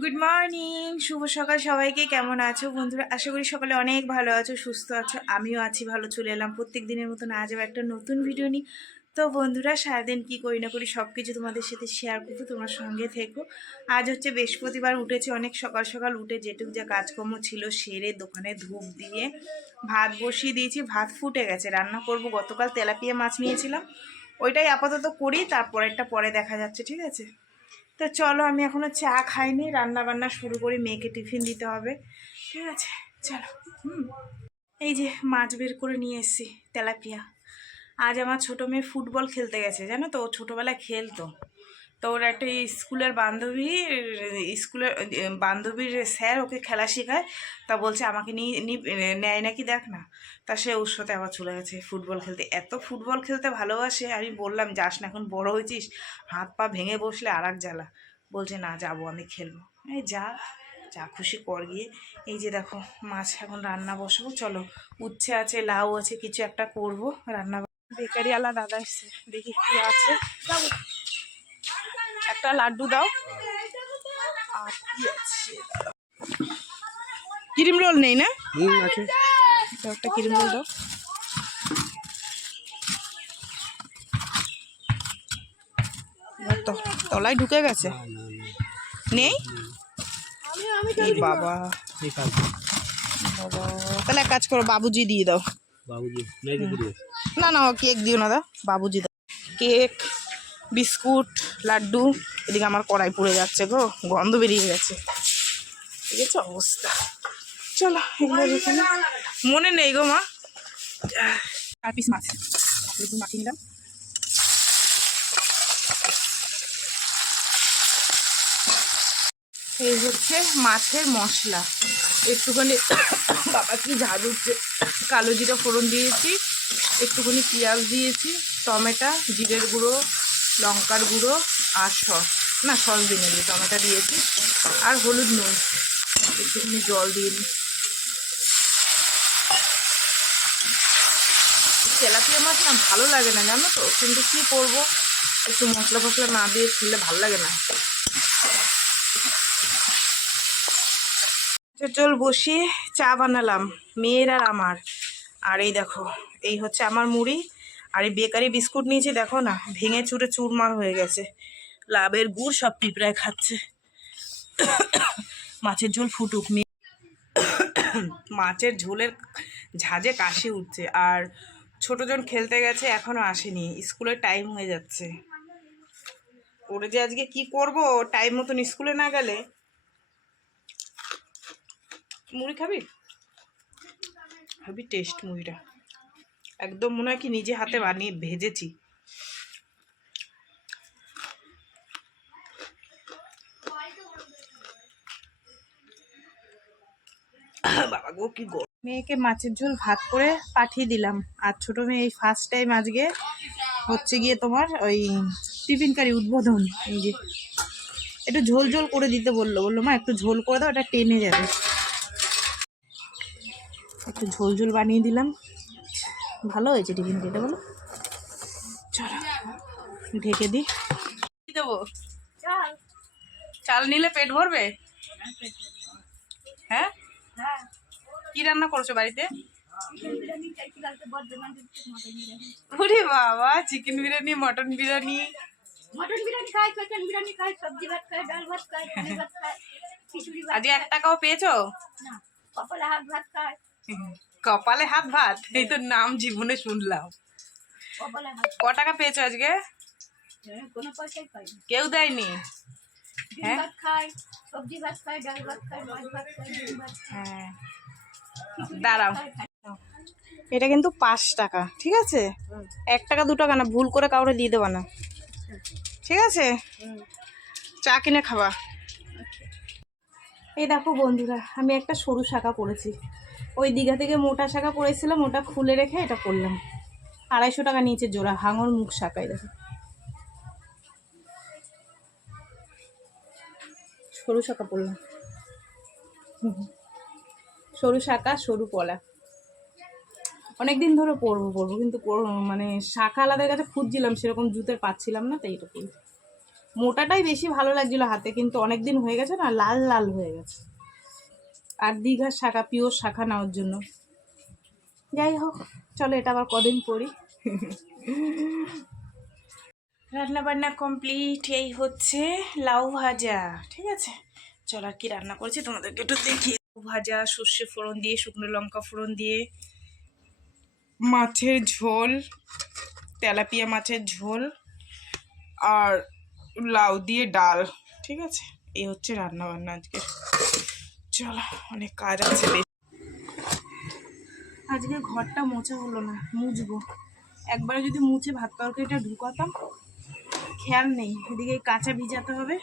Good morning, শুভ সকাল সবাইকে। কেমন আছো বন্ধুরা? আশা করি সকালে অনেক ভালো আছো, সুস্থ আছো। আমিও আছি ভালো। চলে এলাম প্রত্যেক দিনের মতন আজও একটা নতুন ভিডিও নিই। তো বন্ধুরা, সারাদিন কি করি না করি সব কিছু তোমাদের সাথে শেয়ার করবো, তোমার সঙ্গে থেকো। আজ হচ্ছে বৃহস্পতিবার, উঠেছি অনেক সকাল সকাল। উঠে যেটুক যা কাজকর্ম ছিল সেরে দোকানে ধূপ দিয়ে ভাত বসিয়ে দিয়েছি। ভাত ফুটে গেছে, রান্না করব। গতকাল তেলাপিয়া মাছ নিয়েছিলাম, ওইটাই আপাতত করি, তারপরেরটা পরে দেখা যাচ্ছে, ঠিক আছে? তো চলো, আমি এখনো চা খাইনি, রান্না বান্না শুরু করি, মেয়েকে টিফিন দিতে হবে, ঠিক আছে? চলো। এই যে মাছ বের করে নিয়ে এসেছি, তেলাপিয়া। আজ আমার ছোটো মেয়ে ফুটবল খেলতে গেছে, জানো তো? ও ছোটোবেলায় খেলতো। তো ওর একটা স্কুলের বান্ধবীর স্যার ওকে খেলা শেখায়। তা বলছে আমাকে নেয় নাকি, দেখ না। তা সে ওর সাথে আবার চলে গেছে ফুটবল খেলতে। এত ফুটবল খেলতে ভালোবাসে, আমি বললাম যাস না, এখন বড় হয়েছিস, হাত পা ভেঙে বসলে আর এক জ্বালা। বলছে না, যাবো, আমি খেলবো। এই যা, যা খুশি কর গিয়ে। এই যে দেখো, মাছ এখন রান্না বসাবো। চলো, উচ্ছে আছে, লাউ আছে, কিছু একটা করবো রান্না। বেকারিওয়ালা দাদা এসছে, দেখি কি আছে। একটা লাড্ডু দাও। আর কি আছে? ক্রিম রোল নেই না? আছে। একটা ক্রিম রোল দাও। তলায় ঢুকে গেছে, নেই। এই বাবা, বাবা, তাহলে এক কাজ করো, বাবুজি দিয়ে দাও। না না, কেক দিও না, দাও বাবুজি দাও। Cake, biscuit, laddu. এদিকে আমার কড়াই পুড়ে যাচ্ছে গো, গন্ধ বেরিয়ে গেছে। ঠিক আছে অবস্থা। চলো, এগুলো রেখে নাও। মনে নেই গো মা। আর পিস মাছ মাখিয়ে নিলাম। এই হচ্ছে মাছের মশলা। একটুখানি বাবা কি ঝাল উঠছে, কালো জিরা ফোড়ন দিয়েছি, একটুখানি পেঁয়াজ দিয়েছি, টমেটো, জিরের গুঁড়ো, লঙ্কার গুঁড়ো আর সস দিয়ে নিয়েছি, টমেটো দিয়েছি, আর হলুদ, নুন, একটুখানি জল দিয়ে নিই। তেলাপিয়া মাছ না ভালো লাগে না, জানো তো, কিন্তু কী করবো, একটু মশলা ফসলা না দিয়ে খেলে ভালো লাগে না। চল বসিয়ে চা বানালাম মেয়ের আর আমার। আর এই দেখো, এই হচ্ছে আমার মুড়ি। আর এই বেকারি বিস্কুট নিয়েছি, দেখো না, ভেঙে চুরে চুরমার হয়ে গেছে। লাভের গুড় সব পিঁপড়ায় খাচ্ছে। মাছের ঝোল ফুটুক, মাছের ঝোলের ঝাঁজে কাশি উঠছে। আর ছোটজন খেলতে গেছে, এখনো আসেনি, স্কুলের টাইম হয়ে যাচ্ছে। ওরে যে আজকে কি করব, টাইম মতন স্কুলে না গেলে। মুড়ি খাবি? হেবি টেস্ট মুড়িটা, একদম মনে হয় কি নিজে হাতে বানিয়ে ভেজেছি। বাবা গো, কি গো। মেয়েকে মাছের ঝোল ভাত করে পাঠিয়ে দিলাম। আর ছোট মেয়ে এই ফার্স্ট টাইম আজকে হচ্ছে গিয়ে তোমার ওই টিফিন কারি উদ্বোধন। এই যে একটু ঝোল ঝোল করে দিতে বললো মা একটু ঝোল করে দাও, এটা টেনে যাবে। একটু ঝোল ঝোল বানিয়ে দিলাম। ভালো হয়েছে টিফিন কেটে, বলো? চলো ঢেকে দিই। দেবো চাল নিলে পেট ভরবে? হ্যাঁ, কি রান্না করছো বাড়িতে? ওরে বাবা, চিকেন বিরিয়ানি, মটন বিরিয়ানি। আজকে 1 টাকাও পেয়েছো? কপালে হাত ভাত, এই তো নাম জীবনে শুনলাম। ক টাকা পেয়েছো আজকে? কেউ দেয়নি? হ্যাঁ, হ্যাঁ, দাঁড়াও, এটা কিন্তু 5 টাকা, ঠিক আছে? 1 টাকা 2 টাকা না, ভুল করে কাউরে দিয়ে দেবা না, ঠিক আছে? চা কিনে খাবা। এই দেখো বন্ধুরা, আমি একটা সরু শাঁখা পরেছি। ওই দীঘা থেকে মোটা শাঁখা পরেছিলাম, ওটা খুলে রেখে এটা পরলাম। 250 টাকা নিচে জোড়া, হাঙর মুখ শাঁখাই। দেখো, সরু শাঁখা পরলাম। সরু শাঁখা, সরু পলা। অনেকদিন ধরে পরবো কিন্তু মানে শাঁখা আলাদের কাছে খুঁজছিলাম, সেরকম জুতের পাচ্ছিলাম না, তাই এটা পরি। মোটাটাই বেশি ভালো লাগছিল হাতে, কিন্তু অনেক দিন হয়ে গেছে না, লাল লাল হয়ে গেছে। আর দীঘার শাখা, পিওর শাখা নেওয়ার জন্য। যাই হোক, চলো এটা আবার কদিন পরি। রান্না বান্না কমপ্লিট। এই হচ্ছে লাউ ভাজা, ঠিক আছে। চল আর কি রান্না করেছি তোমাদেরকে একটু দেখি। লাউ ভাজা, সর্ষে ফোড়ন দিয়ে, শুকনো লঙ্কা ফোড়ন দিয়ে, মাছের ঝোল, তেলাপিয়া মাছের ঝোল, আর লাউ দিয়ে ডাল, ঠিক আছে। এই হচ্ছে রান্না বান্না আজকে। চলো, অনেক কাজ আছে। আজকে ঘরটা মোছা হলো না, মুছবো। একবারে যদি মুছে ভাত তরকারিটা ঢুকাতাম, খেয়াল নেই। এদিকে কাঁচা ভিজাতে হবে,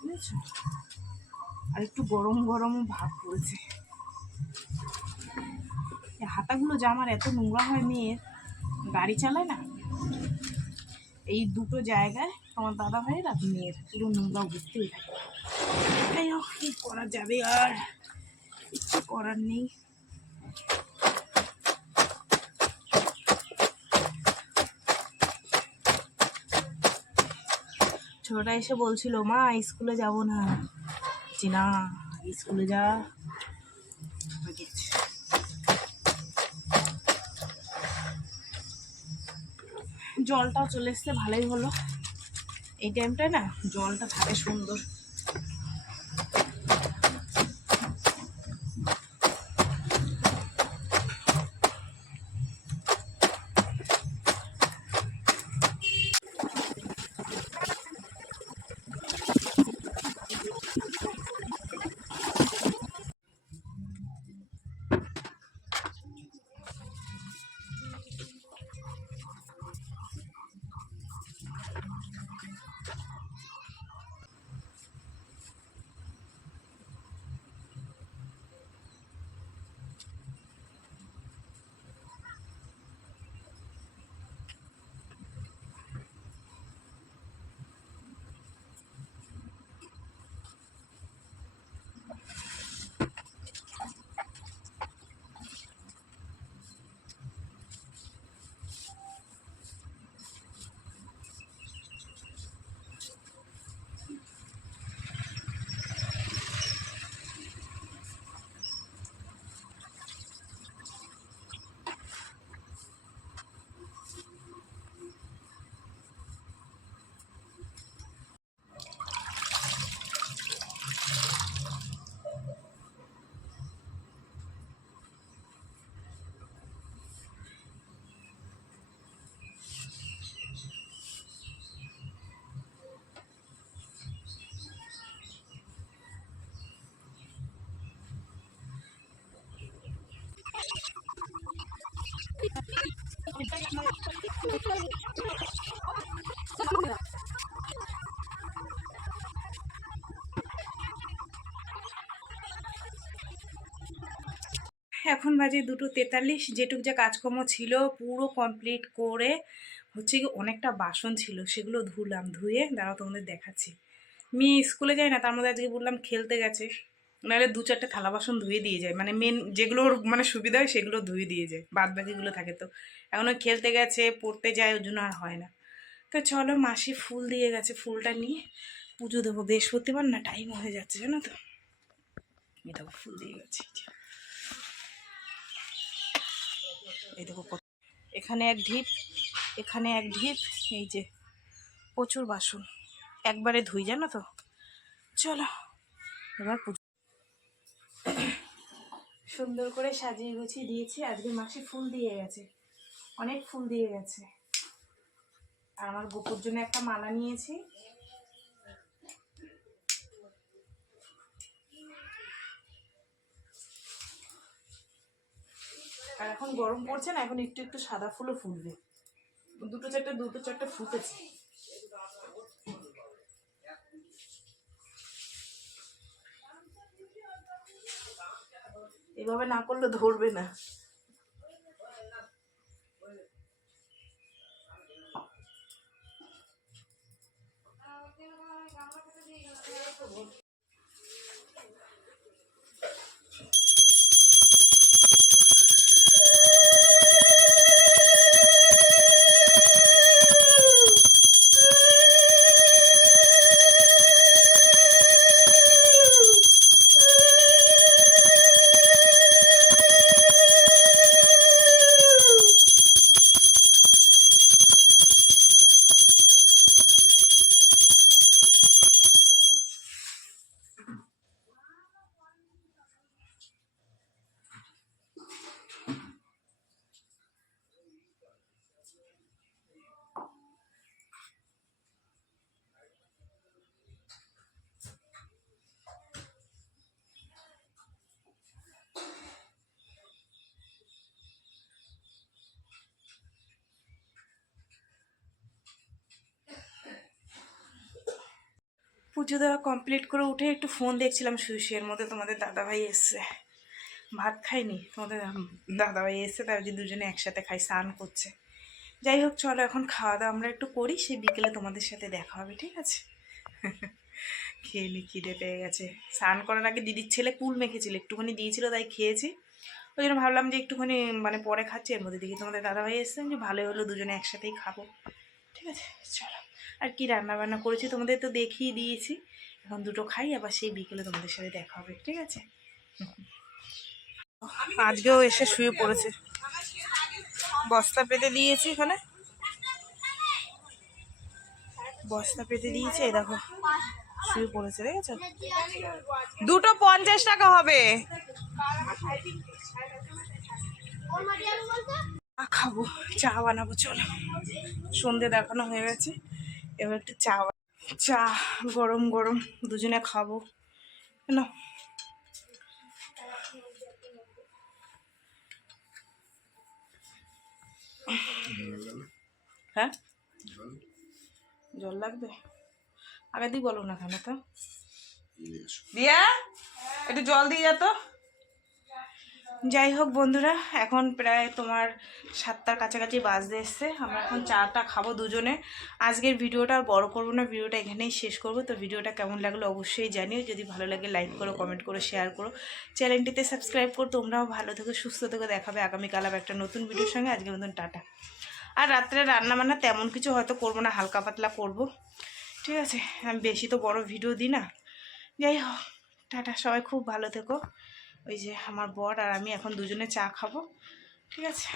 বুঝেছো। আর একটু গরম গরম ভাব পড়েছে। হাতাগুলো জামার এত নোংরা হয়, মেয়ের গাড়ি চালায় না, এই দুটো জায়গায় আমার দাদা ভাইয়ের আর মেয়ের পুরো নোংরা অবস্থায় থাকে। তাই হোক, কি করা যাবে, আর কিছু করার নেই। ছোটটা এসে বলছিল, মা স্কুলে যাব না। না, স্কুলে যা। জলটাও চলে এসছে, ভালোই হলো। এই টাইমটায় না জলটা থাকে সুন্দর। এখন বাজে 2:43। যেটুক যা কাজকর্ম ছিল পুরো কমপ্লিট করে হচ্ছে কি, অনেকটা বাসন ছিল, সেগুলো ধুয়ে দাঁড়াও তোমাদের দেখাচ্ছি। মেয়ে স্কুলে যায় না, তার মধ্যে আজকে বললাম খেলতে গেছে, নাহলে 2-4টে থালা বাসন ধুয়ে দিয়ে যায়, মানে মেন যেগুলোর মানে সুবিধা হয় সেগুলো ধুয়ে দিয়ে যায়, বাদ বাকিগুলো থাকে। তো এখন ওই খেলতে গেছে, পড়তে যায়, ওর জন্য আর হয় না। তো চলো, মাসি ফুল দিয়ে গেছে, ফুলটা নিয়ে পুজো দেবো। বৃহস্পতিবার না, টাইম হয়ে যাচ্ছে, জানো তো। এই দেখো ফুল দিয়ে গেছে, এই দেখো এখানে এক ঢিপ, এখানে এক ঢিপ, এই যে প্রচুর বাসন একবারে ধুই, জানো তো। চলো এবার পুজো। সুন্দর করে সাজিয়ে গুছিয়ে দিয়েছি। আজকে মাসি ফুল দিয়ে গেছে, অনেক ফুল দিয়ে গেছে। আর আমার গোপুর জন্য একটা মালা নিয়েছি। আর এখন গরম পড়ছে না, এখন একটু একটু সাদা ফুলও ফুটবে। দুটো চারটে ফুটেছে। এভাবে না করলে ধরবে না। পুজো দেওয়া কমপ্লিট করে উঠে একটু ফোন দেখছিলাম শুয়ের মধ্যে, তোমাদের দাদাভাই এসছে। ভাত খাইনি, তোমাদের দাদাভাই এসছে, তাই যে দুজনে একসাথে খাই, স্নান করছে। যাই হোক চলো এখন খাওয়া দাওয়া আমরা একটু করি, সেই বিকেলে তোমাদের সাথে দেখা হবে, ঠিক আছে? খেয়ে নি, খিদে পেয়ে গেছে। স্নান করার আগে দিদির ছেলে কুল মেখেছিল, একটুখানি দিয়েছিল তাই খেয়েছি। ওই জন্য ভাবলাম যে একটুখানি মানে পরে খাচ্ছি, এর মধ্যে দেখি তোমাদের দাদাভাই এসছেন, যে ভালোই হলো, দুজনে একসাথেই খাবো, ঠিক আছে? চলো। আর কি রান্না বান্না করেছি তোমাদের তো দেখিয়ে দিয়েছি, এখন দুটো খাই, আবার সেই বিকেলে তোমাদের সাথে দেখা হবে, ঠিক আছে? আজকেও এসে শুয়ে পড়েছে, বস্তা পেতে দিয়েছি, এখানে বস্তা পেতে দিয়েছে, এই দেখো শুয়ে পড়েছে, দেখেছো? 250 টাকা হবে। খাবো, চা বানাবো, চলো। সন্ধে দেখানো হয়ে গেছে, এবার একটু চা গরম গরম দুজনে খাবো, না? হ্যাঁ, জল লাগবে, আগে দিয়ে বলো না কেন তো। দিয়া একটু জল দিয়ে যা তো। যাই হোক বন্ধুরা, এখন প্রায় তোমার 7টার কাছাকাছি বাজতে এসছে, আমরা এখন চাটা খাবো দুজনে। আজকের ভিডিওটা আর বড় করবো না, ভিডিওটা এখানেই শেষ করবো। তো ভিডিওটা কেমন লাগলো অবশ্যই জানিও, যদি ভালো লাগে লাইক করো, কমেন্ট করো, শেয়ার করো, চ্যানেলটিতে সাবস্ক্রাইব করো। তোমরাও ভালো থেকো, সুস্থ থেকো, দেখাবে আগামীকাল আবার একটা নতুন ভিডিওর সঙ্গে। আজকের মতন টাটা। আর রাত্রে রান্না বান্না তেমন কিছু হয়তো করবো না, হালকা পাতলা করবো, ঠিক আছে? আমি বেশি তো বড় ভিডিও দিই না। যাই হোক, টাটা, সবাই খুব ভালো থেকো। ওই যে আমার বর আর আমি এখন দুজনে চা খাবো, ঠিক আছে?